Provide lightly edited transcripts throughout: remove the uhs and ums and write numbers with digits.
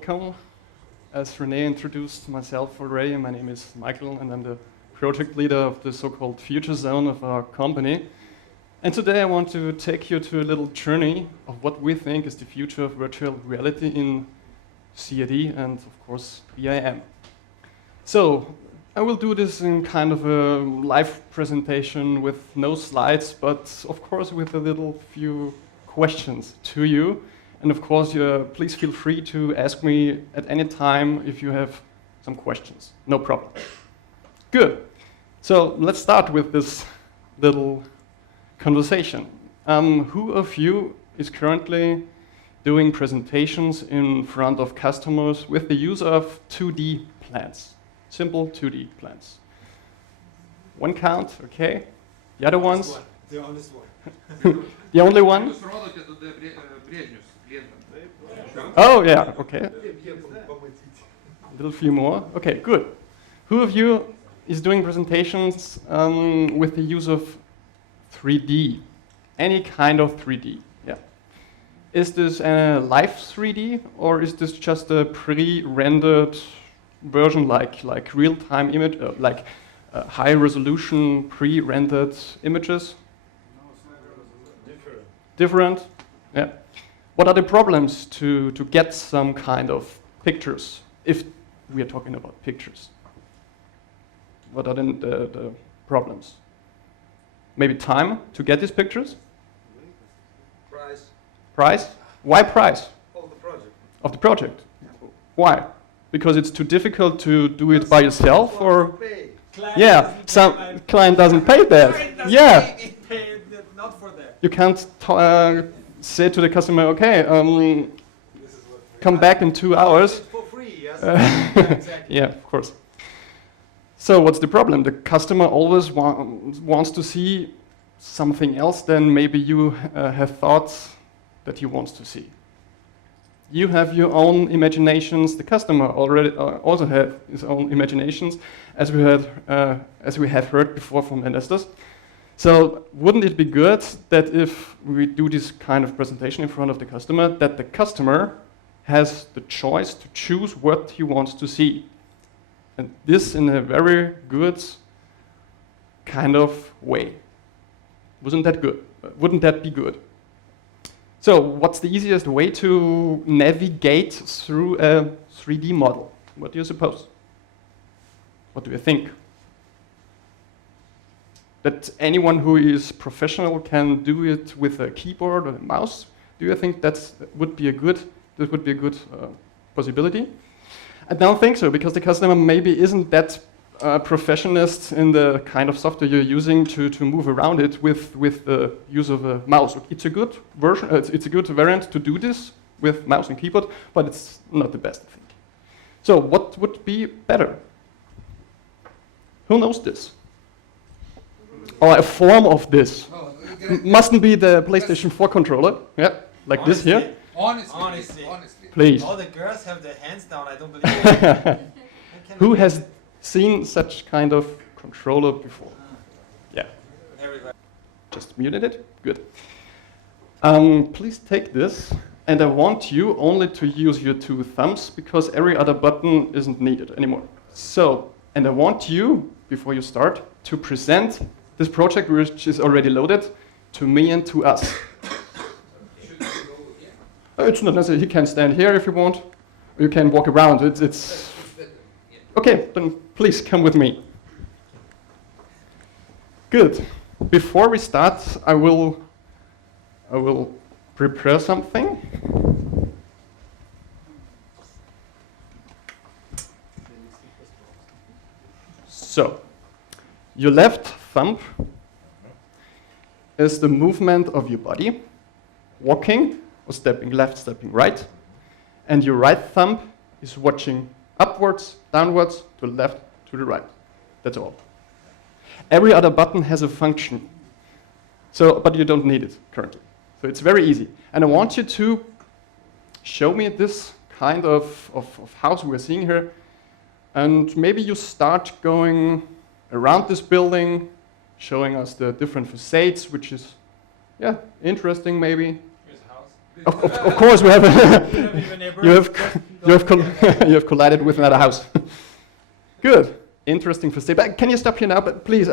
welcome. As René introduced myself already, my name is Michael and I'm the project leader of the so-called future zone of our company. And today I want to take you to a little journey of what we think is the future of virtual reality in CAD and of course BIM. So I will do this in kind of a live presentation with no slides, but of course with a little few questions to you. And of course, please feel free to ask me at any time if you have some questions. No problem. Good. So let's start with this little conversation. Who of you is currently doing presentations in front of customers with the use of 2D plans? Simple 2D plans. One count, okay. The other ones? The honest one. The only one? Oh, yeah, okay. A little few more. Okay, good. Who of you is doing presentations with the use of 3D? Any kind of 3D, yeah. Is this a live 3D or is this just a pre-rendered version like real-time image, like high-resolution pre-rendered images? No, it's not different. Different? Yeah. What are the problems to get some kind of pictures, if we are talking about pictures? What are the problems? Maybe time to get these pictures? Price. Price? Why price? Of the project. Of the project? Why? Because it's too difficult to do it by yourself, or? Yeah, some client doesn't pay that. Yeah. Not for that. You can't say to the customer, okay, come back in 2 hours. For free, yes. Exactly. Yeah, of course. So what's the problem? The customer always wants to see something else than maybe you have thought that he wants to see. You have your own imaginations. The customer already also have his own imaginations, as we have heard before from investors. So wouldn't it be good that if we do this kind of presentation in front of the customer, that the customer has the choice to choose what he wants to see? And this in a very good kind of way. Wouldn't that be good? So what's the easiest way to navigate through a 3D model? What do you suppose? What do you think? That anyone who is professional can do it with a keyboard or a mouse? Do you think that would be a good possibility? I don't think so, because the customer maybe isn't that professionist in the kind of software you're using to move around it with the use of a mouse. It's a good version. It's a good variant to do this with mouse and keyboard, but it's not the best, I think. So what would be better? Who knows this? Or a form of this. Mustn't be the PlayStation 4 controller. Yeah, like honestly, this here. Honestly. Please. All the girls have their hands down, I don't believe it. Who has seen such kind of controller before? Yeah. Everybody. Just muted it? Good. Please take this, and I want you only to use your 2 thumbs, because every other button isn't needed anymore. So, and I want you, before you start, to present this project, which is already loaded, to me and to us. It's not necessary. You can stand here if you want, or you can walk around. It's okay. Then please come with me. Good. Before we start, I will prepare something. So, your left thumb is the movement of your body, walking or stepping left, stepping right, and your right thumb is watching upwards, downwards, to the left, to the right. That's all. Every other button has a function, but you don't need it currently. So it's very easy. And I want you to show me this kind of house we're seeing here, and maybe you start going around this building, showing us the different facades, which is, yeah, interesting maybe. Here's a house. Of course, we have. You have collided with another house. Good, interesting for but can you stop here now? But please,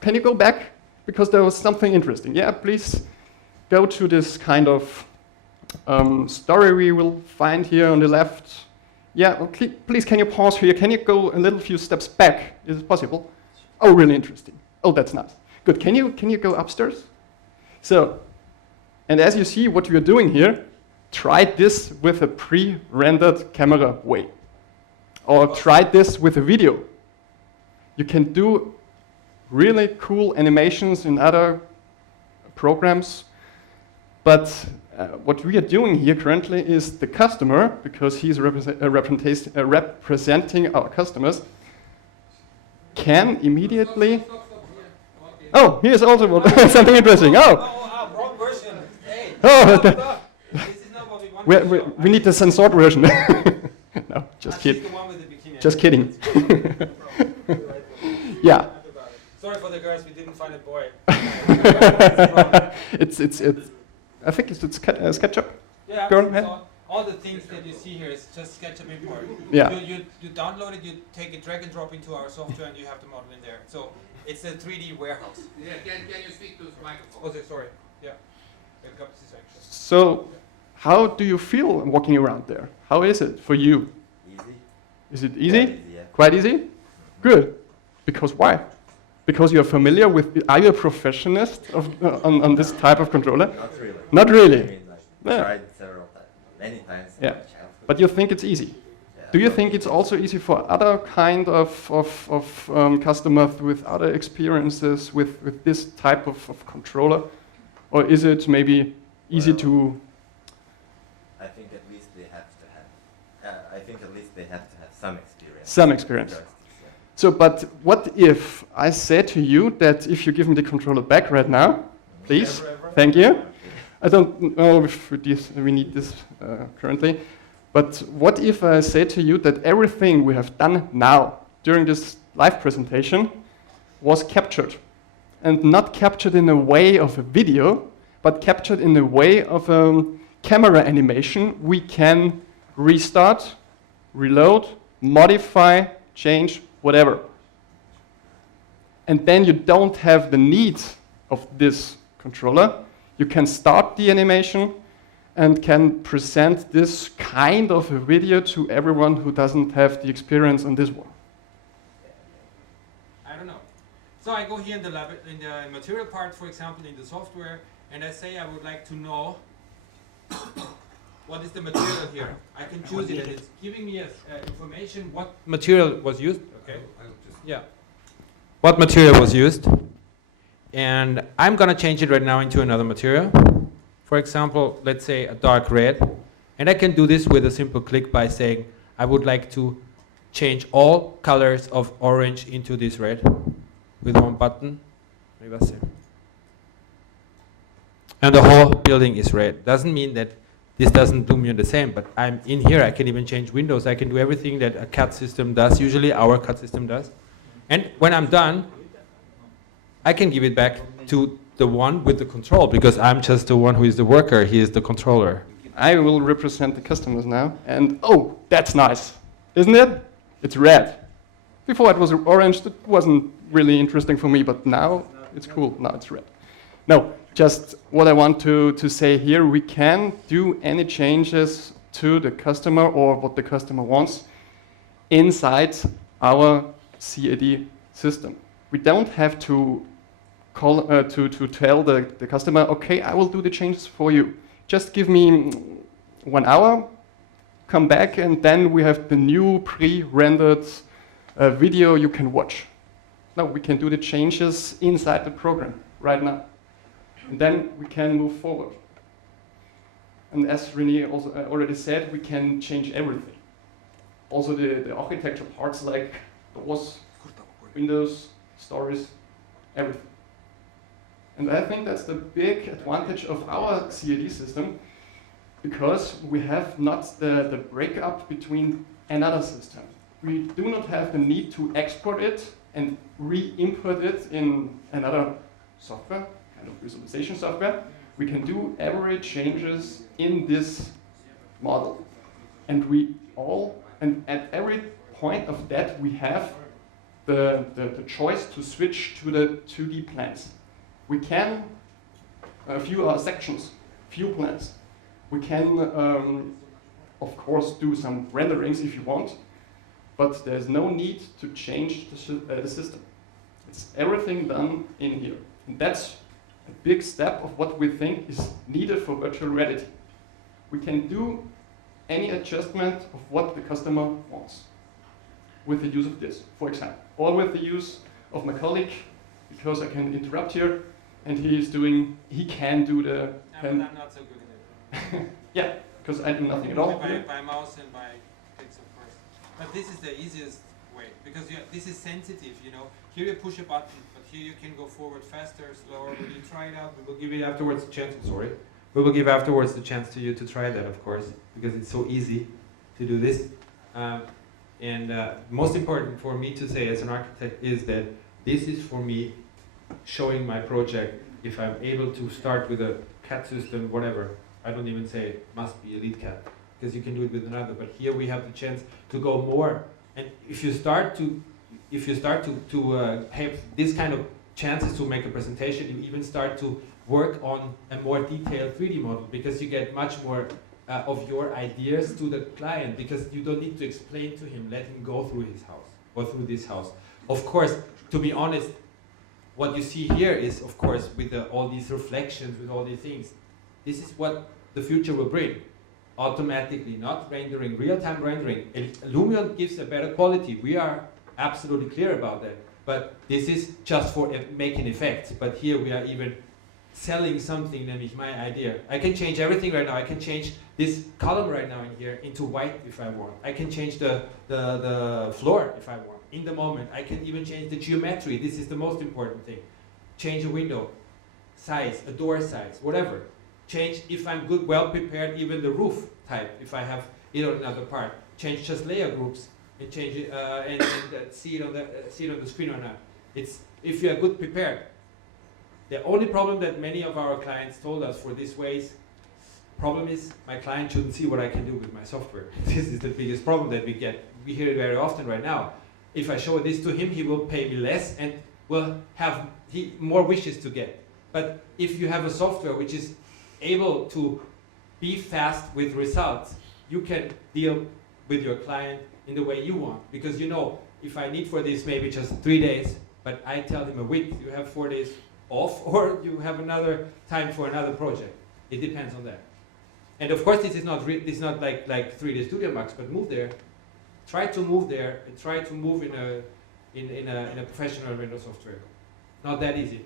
can you go back because there was something interesting. Yeah, please go to this kind of story we will find here on the left. Yeah, okay, please, can you pause here? Can you go a little few steps back? Is it possible? Oh, really interesting. Oh, that's nice. Good. Can you go upstairs? So, and as you see, what we are doing here, try this with a pre-rendered camera way, or try this with a video. You can do really cool animations in other programs, but what we are doing here currently is the customer, because he's representing our customers, can immediately. Oh, here's also something interesting. Oh, wrong version. Hey. Oh, This is not what we want. we need the censored version. No, just kidding. Just kidding. Yeah. Sorry for the girls, we didn't find a boy. it's. I think it's SketchUp. Yeah. Girl, So all the things that you see here is just SketchUp import. Yeah. You download it, you take it, drag and drop into our software, and you have the model in there. So it's a 3D warehouse. Yeah, can you speak to the microphone? Oh, sorry. Yeah. So, how do you feel walking around there? How is it for you? Easy. Is it easy? Quite easy, yeah. Quite easy? Good. Because why? Because you're familiar with. Are you a professionist on this type of controller? Not really. Not really. I mean, like, Yeah. tried several times, many times. in Yeah. my childhood. But you think it's easy. Yeah. Do you think it's also easy for other kind of customers with other experiences with this type of controller? Or is it maybe easy Well, to... I think at least they have to have. I think at least they have to have some experience. Some experience. Joysticks, yeah. So, but what if I said to you that if you give me the controller back right now, please, thank you. I don't know if we need this currently, but what if I say to you that everything we have done now during this live presentation was captured, and not captured in a way of a video, but captured in a way of a camera animation we can restart, reload, modify, change, whatever. And then you don't have the need of this controller. You can start the animation and can present this kind of a video to everyone who doesn't have the experience on this one. I don't know. So I go here in the lab, in the material part, for example, in the software, and I say I would like to know what is the material here. I can choose it, and it's giving me information what material was used. Okay. Yeah. What material was used? And I'm gonna change it right now into another material. For example, let's say a dark red. And I can do this with a simple click by saying, I would like to change all colors of orange into this red with one button. And the whole building is red. Doesn't mean that this doesn't luminate the same, but I'm in here, I can even change windows. I can do everything that a CAD system does, usually our CAD system does. And when I'm done, I can give it back to the one with the control, because I'm just the one who is the worker, he is the controller. I will represent the customers now, and oh, that's nice, isn't it? It's red. Before it was orange, that wasn't really interesting for me, but now it's cool, now it's red. No, just what I want to say here, we can do any changes to the customer or what the customer wants inside our CAD system. We don't have to call to tell the customer, okay, I will do the changes for you. Just give me 1 hour, come back, and then we have the new pre-rendered video you can watch. No, we can do the changes inside the program right now. And then we can move forward. And as René also already said, we can change everything. Also the architecture parts like doors, windows, stories, everything. And I think that's the big advantage of our CAD system, because we have not the breakup between another system. We do not have the need to export it and re-input it in another software, kind of visualization software. We can do every changes in this model. And and at every point of that, we have the choice to switch to the 2D plans. We can view our sections, view plans. We can, of course, do some renderings if you want, but there's no need to change the system. It's everything done in here. And that's a big step of what we think is needed for virtual reality. We can do any adjustment of what the customer wants with the use of this, for example, or with the use of my colleague, because I can interrupt here, and he can do the... I'm not so good at it. Yeah, because I do nothing at all. By mouse and by clicks, of course. But this is the easiest way, because this is sensitive, you know. Here you push a button, but here you can go forward faster, slower. Will you try it out? We will give you afterwards the chance, We will give afterwards the chance to you to try that, of course, because it's so easy to do this. Most important for me to say as an architect is that this is for me showing my project. If I'm able to start with a CAD system, whatever, I don't even say it must be EliteCAD, because you can do it with another. But here we have the chance to go more. And if you start to have this kind of chances to make a presentation, you even start to work on a more detailed 3D model, because you get much more of your ideas to the client, because you don't need to explain to him, let him go through his house or through this house. Of course, to be honest, what you see here is, of course, with all these reflections, with all these things, this is what the future will bring. Automatically, not rendering, real-time rendering. Lumion gives a better quality. We are absolutely clear about that. But this is just for making effects. But here we are even selling something, namely my idea. I can change everything right now. I can change this column right now in here into white if I want. I can change the floor if I want. In the moment, I can even change the geometry. This is the most important thing. Change a window size, a door size, whatever. Change, if I'm good, well prepared, even the roof type, if I have it on another part. Change just layer groups and change it and see it on the screen or not. It's if you are good prepared. The only problem that many of our clients told us for this ways, problem is my client shouldn't see what I can do with my software. This is the biggest problem that we get. We hear it very often right now. If I show this to him, he will pay me less and will have more wishes to get. But if you have a software which is able to be fast with results, you can deal with your client in the way you want. Because you know, if I need for this maybe just 3 days, but I tell him a week, you have 4 days off, or you have another time for another project. It depends on that. And of course, this is not like 3D Studio Max, but move there. Try to move there and try to move in a professional render software. Not that easy.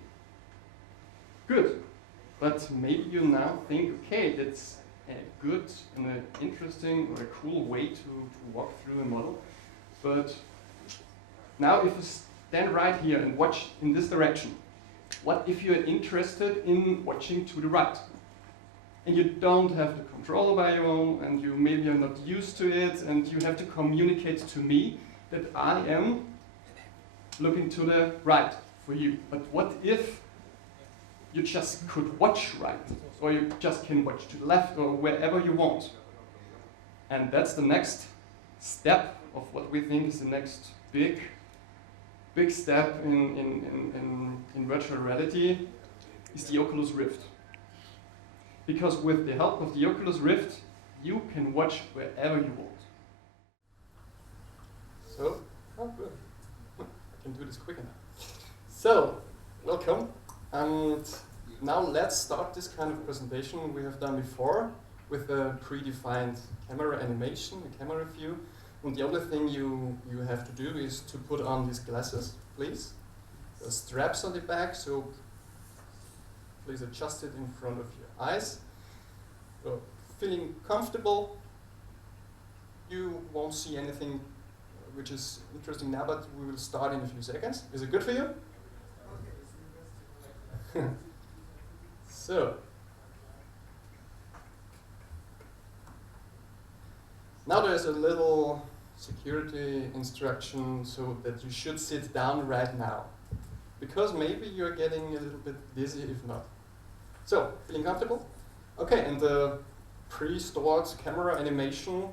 Good. But maybe you now think, okay, that's a good and an interesting or a cool way to walk through a model. But now if you stand right here and watch in this direction, what if you're interested in watching to the right? And you don't have the controller by your own, and you maybe are not used to it, and you have to communicate to me that I am looking to the right for you. But what if you just could watch right, or you just can watch to the left, or wherever you want? And that's the next step of what we think is the next big step in virtual reality, is the Oculus Rift. Because with the help of the Oculus Rift, you can watch wherever you want. So, oh good. I can do this quicker now. So, welcome. And now let's start this kind of presentation we have done before with a predefined camera animation, a camera view. And the only thing you have to do is to put on these glasses, please. The straps on the back, so please adjust it in front of your eyes. So, feeling comfortable, you won't see anything which is interesting now, but we will start in a few seconds. Is it good for you? So, now there's a little security instruction so that you should sit down right now, because maybe you're getting a little bit dizzy if not. So, feeling comfortable? Okay, and the pre-stored camera animation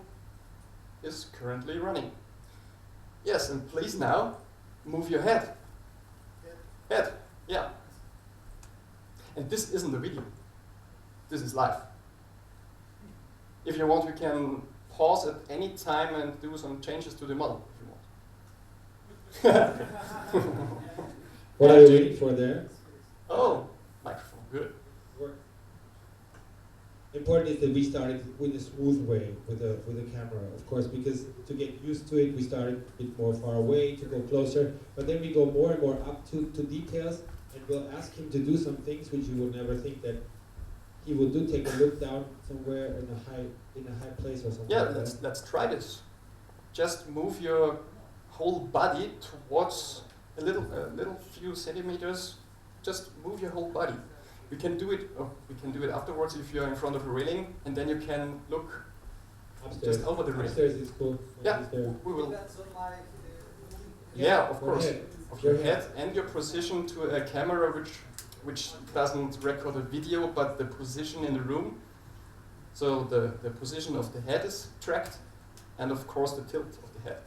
is currently running. Yes, and please now move your head. Head, yeah. And this isn't a video. This is live. If you want, we can pause at any time and do some changes to the model if you want. What are you waiting for there? Oh, microphone, good. Important is that we started with a smooth way with the camera, of course, because to get used to it, we started a bit more far away to go closer, but then we go more and more up to details, and we'll ask him to do some things which you would never think that he would do. Take a look down somewhere in a high place or something. Yeah, like let's try this. Just move your whole body towards a little few centimeters. Just move your whole body. We can do it. Oh, we can do it afterwards if you're in front of a railing, and then you can look upstairs. just over the railing. Upstairs is cool. Yeah, we will. Yeah, of course. Of your head and your position to a camera which doesn't record a video, but the position in the room. So the position of the head is tracked, and of course the tilt of the head.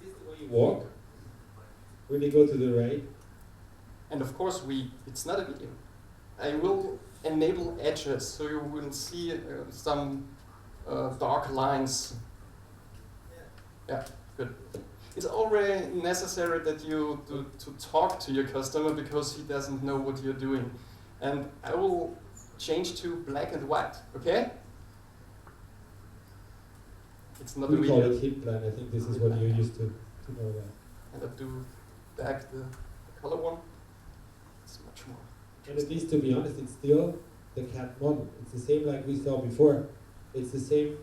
Is this the way you walk? When you go to the right? And of course it's not a video. I will enable edges, so you will see some dark lines. Yeah, good. It's already necessary that you to talk to your customer because he doesn't know what you're doing. And I will change to black and white, okay? It's not a We call video. it hit plan. I think this is what you used to know that. And I do back the color one. It's much more. And at least to be honest, it's still the CAD model. It's the same like we saw before. It's the same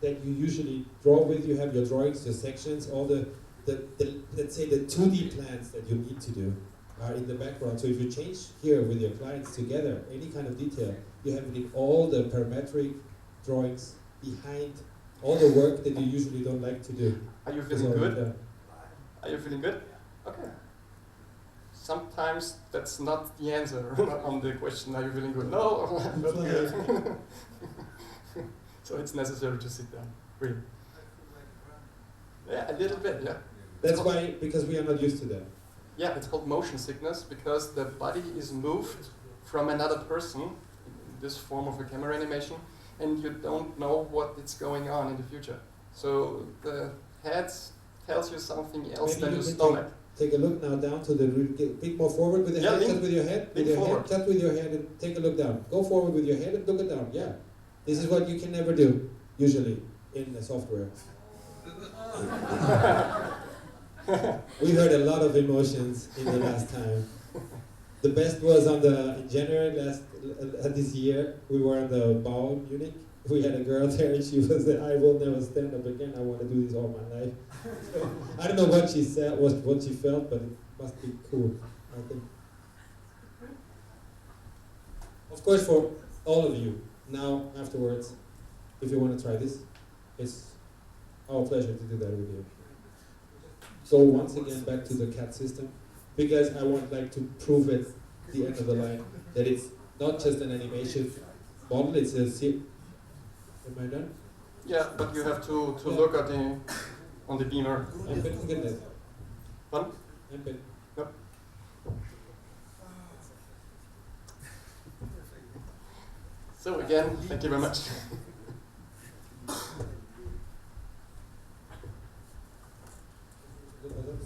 that you usually draw with. You have your drawings, your sections, all the let's say the 2D plans that you need to do are in the background. So if you change here with your clients together, any kind of detail, you have it in all the parametric drawings behind all the work that you usually don't like to do. Are you feeling good? Are you feeling good? Okay. Sometimes that's not the answer on the question, are you feeling good? No, not good. So it's necessary to sit down, really. Yeah, a little bit, yeah. That's why, because we are not used to that. Yeah, it's called motion sickness because the body is moved from another person in this form of a camera animation, and you don't know what is going on in the future. So the head tells you something else than your stomach. Take a look now down to the get bit more forward with the head, just with your head, just with your head, and take a look down. Go forward with your head and look it down. Yeah, this is what you can never do usually in the software. We heard a lot of emotions in the last time. The best was in January this year. We were on the BAU Munich. We had a girl there, and she was that I will never stand up again. I want to do this all my life. So, I don't know what she said, what she felt, but it must be cool, I think. Of course, for all of you, now afterwards, if you want to try this, it's our pleasure to do that with you. So once again, back to the CAD system, because I want to prove at the end of the line that it's not just an animation model, it's a Am I done? Yeah, but you have to look at on the beamer. Fun? Yep. So again, thank you very much.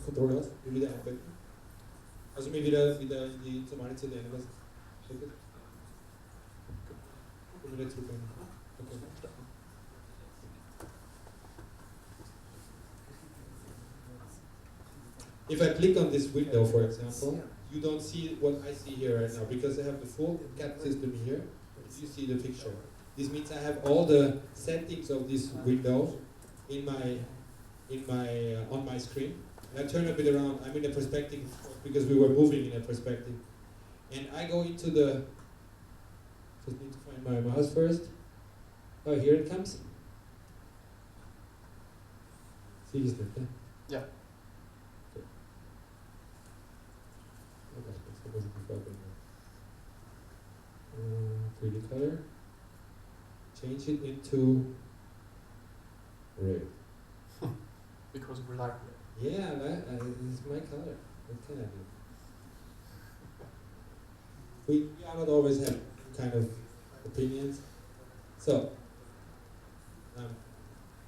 Controllers, wir wieder einbinden. Also mir wieder die zum Anziehen der Animation. Und wieder zurückgehen. Okay. If I click on this window, for example, you don't see what I see here right now because I have the full CAD system here. You see the picture. This means I have all the settings of this window on my screen. And I turn a bit around. I'm in a perspective because we were moving in a perspective. And I go into the. Just need to find my mouse first. Oh, here it comes. See this thing? Yeah. pretty color. Change it into red. Because we like red. Yeah, it's my color. What can I do? We are not always have kind of opinions. So,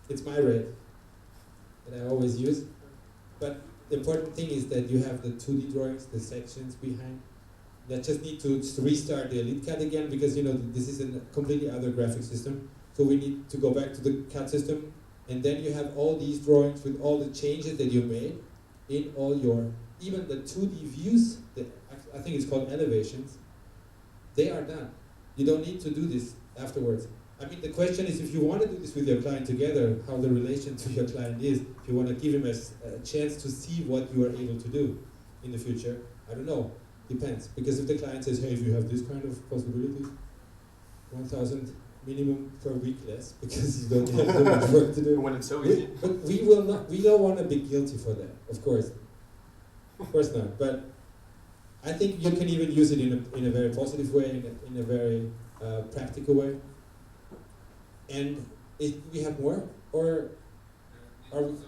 it's my red that I always use. But the important thing is that you have the 2D drawings, the sections behind. That just need to restart the EliteCAD again because this is a completely other graphic system. So we need to go back to the CAD system, and then you have all these drawings with all the changes that you made in all your, even the 2D views, I think it's called elevations, they are done. You don't need to do this afterwards. I mean, the question is if you want to do this with your client together, how the relation to your client is, if you want to give him a chance to see what you are able to do in the future, I don't know. Depends, because if the client says, hey, if you have this kind of possibilities, 1,000 minimum per week less, because you don't have so much work to do. When it's so easy. But we will not. We don't want to be guilty for that, of course not. But I think you can even use it in a very positive way, in a very practical way. And we have more, or are we?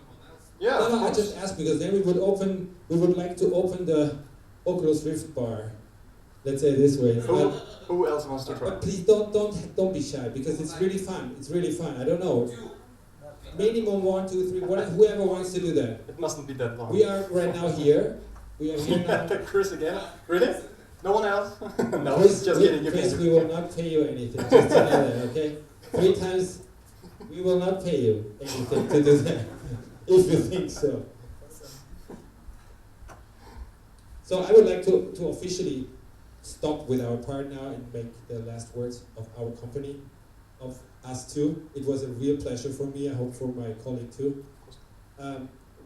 Yeah. No, I just asked because then we would like to open the Oculus Rift bar, let's say this way. Who else wants to try? But please don't be shy because it's really fun. It's really fun. I don't know. Minimum 1, 2, 3. Whoever wants to do that. It mustn't be that long. We are right now here. We are here now. Chris again? Really? No one else? No, Chris, just kidding. Chris, we will not pay you anything. Just to know that, okay? 3 times, we will not pay you anything to do that. If you think so. So I would like to officially stop with our part now and make the last words of our company, of us too. It was a real pleasure for me, I hope for my colleague too.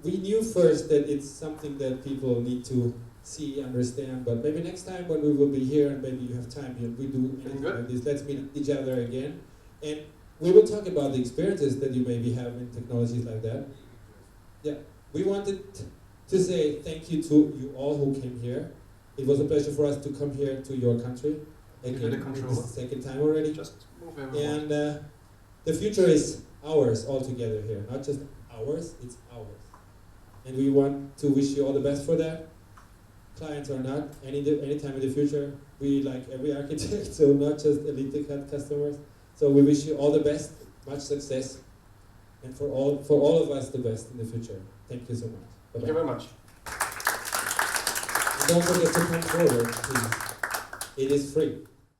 We knew first that it's something that people need to see, understand, but maybe next time when we will be here and maybe you have time, we do anything like this, let's meet each other again. And we will talk about the experiences that you maybe have in technologies like that. Yeah, we wanted to say thank you to you all who came here. It was a pleasure for us to come here to your country. Again, this is the second time already. Just move everyone. And the future is ours all together here. Not just ours, it's ours. And we want to wish you all the best for that. Clients or not, any time in the future, we like every architect, so not just EliteCAD customers. So we wish you all the best, much success, and for all of us the best in the future. Thank you so much. Bye-bye. Thank you very much. And don't forget to come forward, please. It is free.